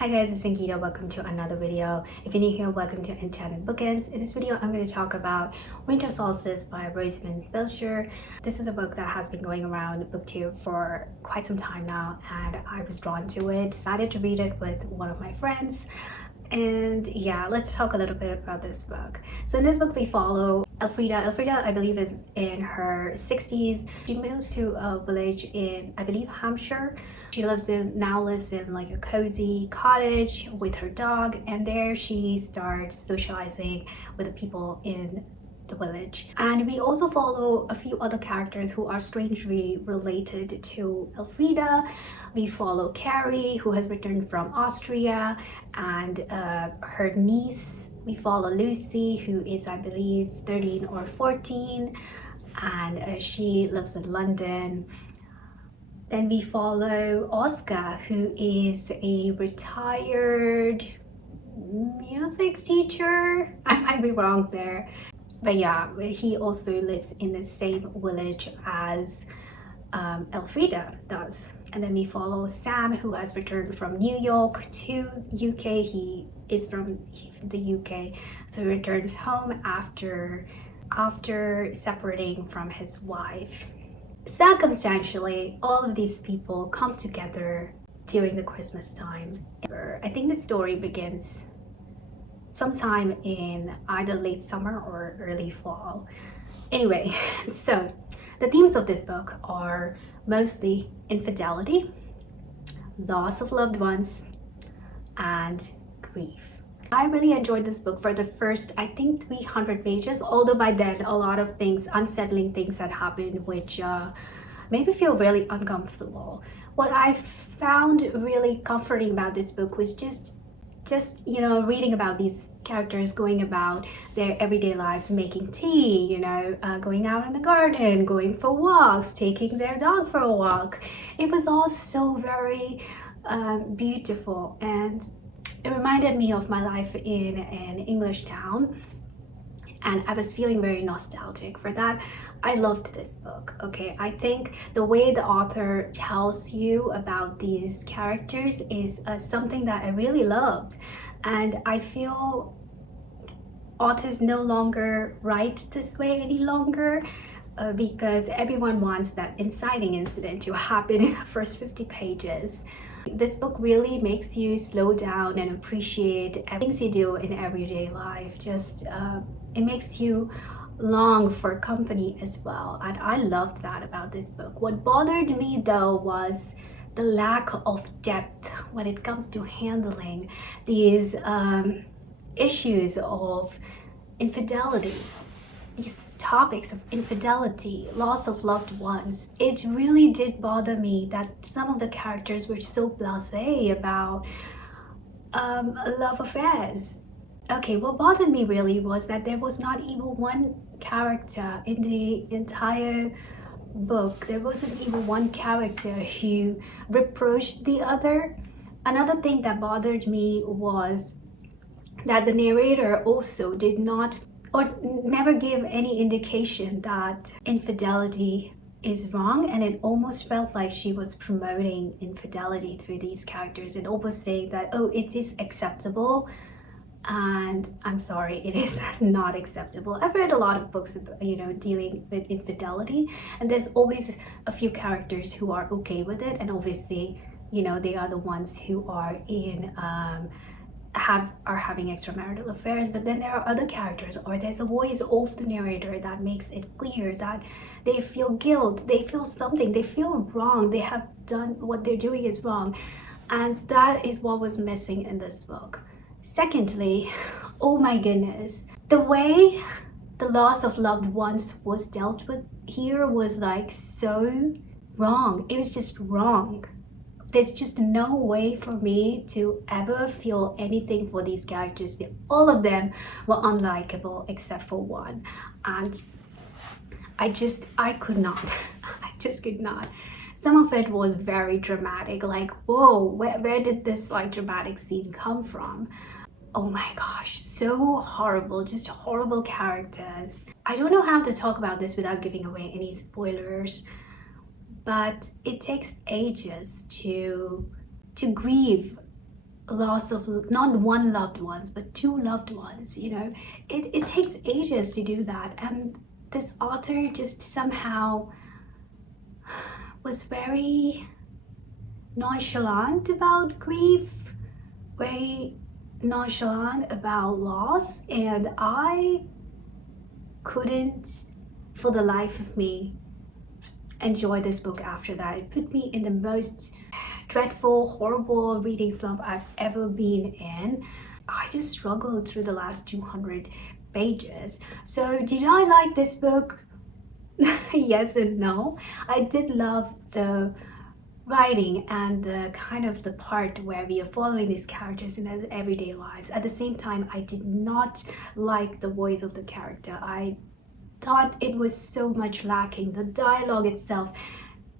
Hi guys, it's Ankita. Welcome to another video. If you're new here, welcome to Enchanted Bookends. In this video, I'm going to talk about Winter Solstice by Rosamunde Pilcher. This is a book that has been going around booktube for quite some time now, and I was drawn to it, decided to read it with one of my friends. And yeah, let's talk a little bit about this book. So in this book, we follow Elfrida. Elfrida, I believe, is in her 60s. She moves to a village in, I believe, Hampshire. She now lives in like a cozy cottage with her dog, and there she starts socializing with the people in the village. And we also follow a few other characters who are strangely related to Elfrida. We follow Carrie, who has returned from Austria, and her niece. We follow Lucy, who is, I believe, 13 or 14, and she lives in London. Then we follow Oscar, who is a retired music teacher. I might be wrong there. But yeah, he also lives in the same village as Elfrida does. And then we follow Sam, who has returned from New York to UK. He is from the UK, so he returns home after separating from his wife. Circumstantially, all of these people come together during the Christmas time. I think the story begins sometime in either late summer or early fall. Anyway, so the themes of this book are mostly infidelity, loss of loved ones, and grief. I really enjoyed this book for the first, I think, 300 pages, although by then a lot of things, unsettling things had happened, which made me feel really uncomfortable. What I found really comforting about this book was just reading about these characters going about their everyday lives, making tea, going out in the garden, going for walks, taking their dog for a walk. It was all so very beautiful, and it reminded me of my life in an English town, and I was feeling very nostalgic for that. I loved this book. Okay, I think the way the author tells you about these characters is something that I really loved, and I feel authors no longer write this way any longer. Because everyone wants that inciting incident to happen in the first 50 pages. This book really makes you slow down and appreciate things you do in everyday life. It makes you long for company as well, and I loved that about this book. What bothered me though was the lack of depth when it comes to handling these issues of infidelity. These topics of infidelity, loss of loved ones. It really did bother me that some of the characters were so blasé about love affairs. Okay, what bothered me really was that there was not even one character in the entire book. There wasn't even one character who reproached the other. Another thing that bothered me was that the narrator also did not or never gave any indication that infidelity is wrong, and it almost felt like she was promoting infidelity through these characters and almost saying that, oh, it is acceptable, and I'm sorry, it is not acceptable. I've read a lot of books dealing with infidelity, and there's always a few characters who are okay with it, and obviously they are the ones who are in having extramarital affairs. But then there are other characters, or there's a voice of the narrator that makes it clear that they feel guilt, they feel something, they feel wrong, they have done what they're doing is wrong, and that is what was missing in this book. Secondly, oh my goodness, the way the loss of loved ones was dealt with here was like so wrong. It was just wrong. There's just no way for me to ever feel anything for these characters. All of them were unlikable except for one. And I could not. I just could not. Some of it was very dramatic, like, whoa, where did this like dramatic scene come from? Oh my gosh, so horrible, just horrible characters. I don't know how to talk about this without giving away any spoilers. But it takes ages to grieve loss of not one loved ones but two loved ones, you know. It takes ages to do that, and this author just somehow was very nonchalant about grief, very nonchalant about loss, and I couldn't for the life of me enjoy this book after that. It put me in the most dreadful, horrible reading slump I've ever been in. I just struggled through the last 200 pages. So did I like this book? Yes and no. I did love the writing and the kind of the part where we are following these characters in their everyday lives. At the same time, I did not like the voice of the character. I thought it was so much lacking. The dialogue itself,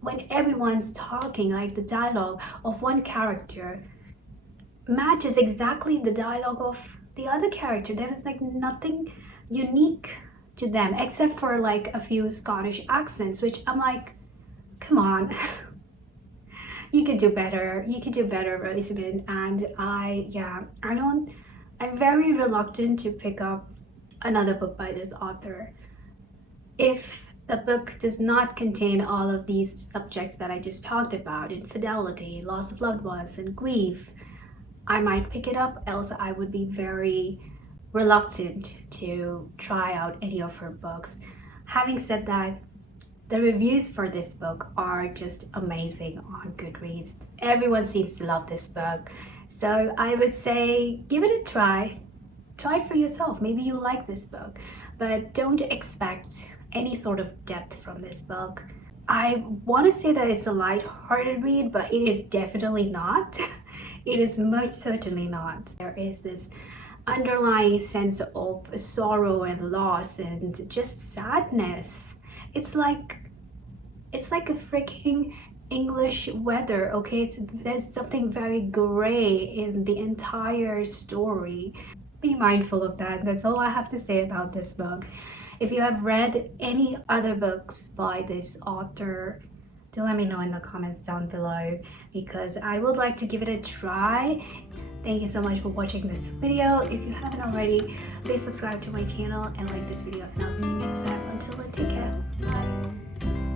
when everyone's talking, like the dialogue of one character matches exactly the dialogue of the other character. There was like nothing unique to them except for like a few Scottish accents, which I'm like, come on. You could do better. You could do better, Rosamunde. And I'm very reluctant to pick up another book by this author. If the book does not contain all of these subjects that I just talked about, infidelity, loss of loved ones, and grief, I might pick it up, else I would be very reluctant to try out any of her books. Having said that, the reviews for this book are just amazing on Goodreads. Everyone seems to love this book. So I would say give it a try. Try it for yourself. Maybe you like this book, but don't expect any sort of depth from this book. I want to say that it's a light-hearted read, but it is definitely not. It is most certainly not. There is this underlying sense of sorrow and loss and just sadness. It's like a freaking English weather, okay? There's something very gray in the entire story. Be mindful of that. That's all I have to say about this book. If you have read any other books by this author, do let me know in the comments down below, because I would like to give it a try. Thank you so much for watching this video. If you haven't already, please subscribe to my channel and like this video, and I'll see you next time. Until then, take care. Bye.